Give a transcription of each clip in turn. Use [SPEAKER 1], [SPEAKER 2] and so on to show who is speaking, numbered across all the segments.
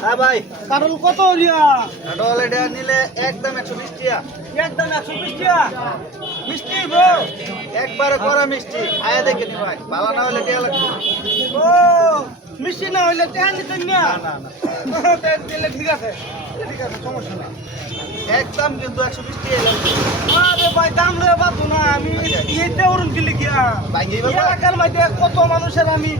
[SPEAKER 1] হ্যাঁ ভাই
[SPEAKER 2] কত রিয়া
[SPEAKER 1] কাটল এটা নিলে একদম একশো বিশ টিয়া।
[SPEAKER 2] একদম একশো বিশ মিষ্টি গো।
[SPEAKER 1] একবারে করা মিষ্টি। আয়া দেখে নি ভাই। ভালো না হলে টিয়া লাগবে
[SPEAKER 2] ও মিষ্টি না নিতেন না?
[SPEAKER 1] না না
[SPEAKER 2] দিলে ঠিক আছে। ঠিক আছে সমস্যা নাই।
[SPEAKER 1] একদম কিন্তু একশো বিশ টিয়া লাগবে
[SPEAKER 2] আরে ভাই দাম না। আমি গেলে গিয়া। এলাকার মধ্যে কত মানুষের আমি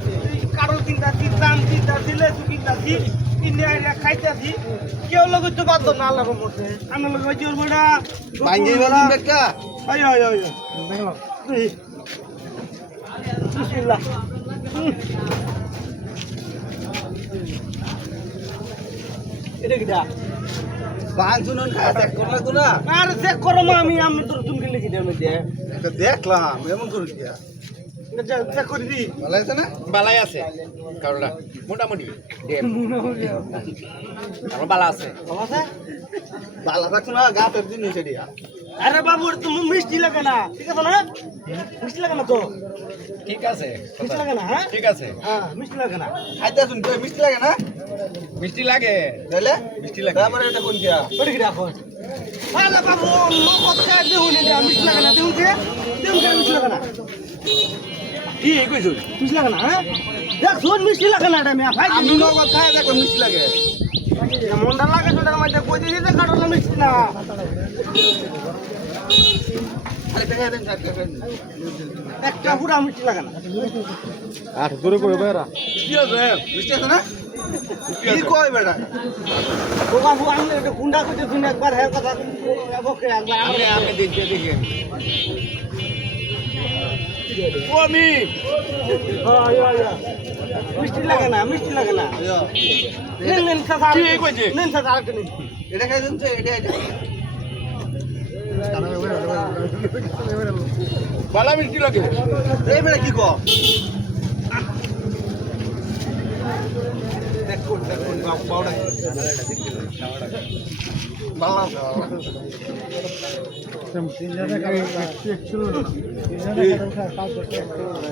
[SPEAKER 2] কারণ কিনতাছি দাম কিনতাছি লেচু কিনতাছি কিনে আইরা খাইতাছি কেউ লোক তো বাধ্য না আল্লাহর মধ্যে আমি লোক বড়া।
[SPEAKER 1] ভাঙ্গি
[SPEAKER 2] বিসমিল্লাহ। এটা চেক করো তোর তুমি
[SPEAKER 1] এটা দেখলাম এমন করে দিয়া
[SPEAKER 2] করে
[SPEAKER 1] ভালো আছে না?
[SPEAKER 3] বালাই আছে। কারোটা মোটামুটি। আমার বালা আছে।
[SPEAKER 2] ভালো আছে?
[SPEAKER 1] ভালো থাকছো না গাছের জিনিস এটা
[SPEAKER 2] আরে বাবু তুমি মিষ্টি লাগে না। ঠিক আছে না? মিষ্টি লাগে না তো?
[SPEAKER 3] ঠিক আছে।
[SPEAKER 2] মিষ্টি লাগে না হ্যাঁ?
[SPEAKER 3] ঠিক আছে।
[SPEAKER 2] হ্যাঁ মিষ্টি লাগে না।
[SPEAKER 1] শুন মিষ্টি লাগে না?
[SPEAKER 3] মিষ্টি লাগে।
[SPEAKER 1] তাহলে
[SPEAKER 3] মিষ্টি লাগে।
[SPEAKER 1] তারপরে এটা কোন
[SPEAKER 2] ওটা কি রাখো? আরে বাবু লোক খায় দেহুন এটা মিষ্টি লাগে না দেহুন কে দেহুন কে মিষ্টি লাগে না।
[SPEAKER 3] কি কইছো?
[SPEAKER 2] মিষ্টি লাগে না হ্যাঁ? দেখ শোন মিষ্টি লাগে না এটা আমি ভাই।
[SPEAKER 1] আমি নগদ খাই দেখো মিষ্টি লাগে।
[SPEAKER 2] মনটা লাগে সেটার মধ্যে কই দিয়েছি যে কাটলো মিষ্টি না? একটা পুরা মিষ্টি লাগে না।
[SPEAKER 3] আর দূরে করে বেরা
[SPEAKER 1] কি আছে মিষ্টি আছে না? কি কয় বেটা
[SPEAKER 2] ও বাবু আমি এটা গুন্ডা করতে শুনে একবার হ্যাঁ কথা একবার
[SPEAKER 3] আমি আমি দেখতে দেখি। ও আমি।
[SPEAKER 2] হয়, হয়, হয়। মিষ্টি লাগে না মিষ্টি লাগে না। নেন নেন চাচা
[SPEAKER 3] কি এই কইছে?
[SPEAKER 2] নেন চাচা আরেকটা নিন।
[SPEAKER 1] এটা খাই দেন এটা এটা
[SPEAKER 3] বালা মিষ্টি লাগে।
[SPEAKER 1] এই বেড়া কি কো দেখ কোন দেখ কোন বাউডা ভালো আছে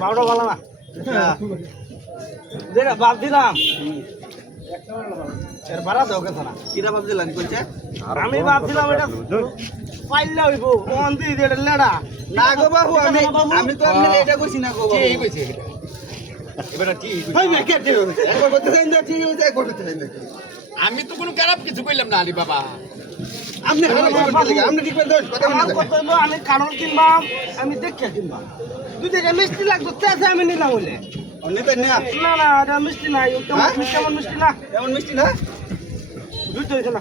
[SPEAKER 2] বারোটা ভালো না যেটা বাদ দিলাম ভাড়া দাও কেন না
[SPEAKER 1] কিরা ভাবছিলেন কইছে
[SPEAKER 2] আমি ভাবছিলাম এটা পাইলে হইব দিদি এটা লেডা।
[SPEAKER 1] না গো বাবু আমি আমি তো এটা কইছি না গো বাবু।
[SPEAKER 3] কইছে। আমি তো কোনো খারাপ কিছু কইলাম না আলী বাবা
[SPEAKER 1] আপনি
[SPEAKER 2] আমি কারণ কিনবা আমি দেখে কিনবাম দুই থেকে মিষ্টি লাগতো তেছে আমি নিলাম বলে।
[SPEAKER 1] না
[SPEAKER 2] না না মিষ্টি নাই কেমন
[SPEAKER 1] হ্যাঁ?
[SPEAKER 2] মিষ্টি কেমন না।
[SPEAKER 1] এমন মিষ্টি না?
[SPEAKER 2] হইছে না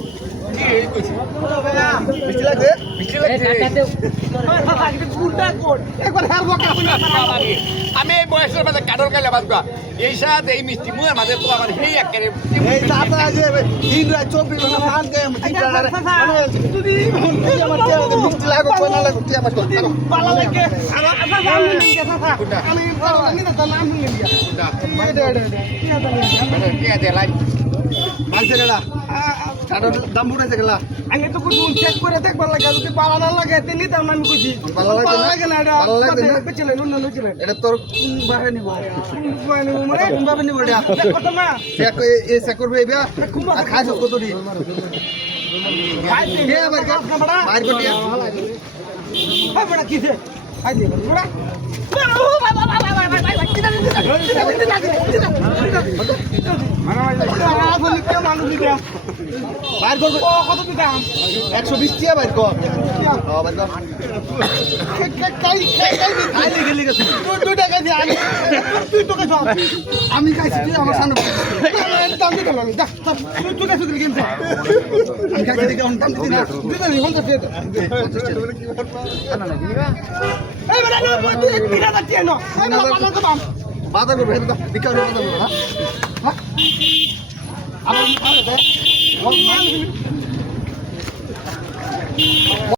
[SPEAKER 1] আমি
[SPEAKER 3] এই বয়সের মাঝে কাঠর খাইলে বাদ গা। এই সাথে এই মিষ্টি মুয়ের মাঝে তো আমার সেই একেবারে
[SPEAKER 1] এই চাচা যে দিন রাত চব্বিশ মিষ্টি লাগো কোন লাগো আমার দাম উঠাইছে গেলা।
[SPEAKER 2] আমি তো কোনো চেক করে দেখবার লাগে যদি পালা না লাগে তে নিতাম না আমি কইছি।
[SPEAKER 1] ভালো
[SPEAKER 2] লাগে না? এটা
[SPEAKER 1] ভালো লাগবে না?
[SPEAKER 2] পেছনে নুন নুন ছিলেন
[SPEAKER 1] এটা তোর কোন ভাবে নিব।
[SPEAKER 2] মানে
[SPEAKER 1] কোন ভাবে নিব এটা।
[SPEAKER 2] কত না
[SPEAKER 1] চেক এ চেক করবে এবা আর খাইছ কত দি
[SPEAKER 2] ভাই
[SPEAKER 1] দে আবার বাইর করে দিয়া।
[SPEAKER 2] ভাই বড়া কিছে ভাই দে বড়া
[SPEAKER 1] বাইর কর
[SPEAKER 2] কত দিতাম
[SPEAKER 1] 120 টিয়া বাইর কর হ্যাঁ বাইর কর
[SPEAKER 2] আমি
[SPEAKER 1] খাইছি, তুই আমার সামনে
[SPEAKER 2] দাম দিতে লাগল যা তুই তোকে শুধু
[SPEAKER 1] আমি খাইছি দেখে অন দাম দিতি না।
[SPEAKER 2] দিতে নি কোনটা দিয়ে এই বড়া তুই তিন হাজার দিয়ে নো। এই তো বাম।
[SPEAKER 1] বাধা করবে এটা বিকার বাধা করবে হ্যাঁ? আমার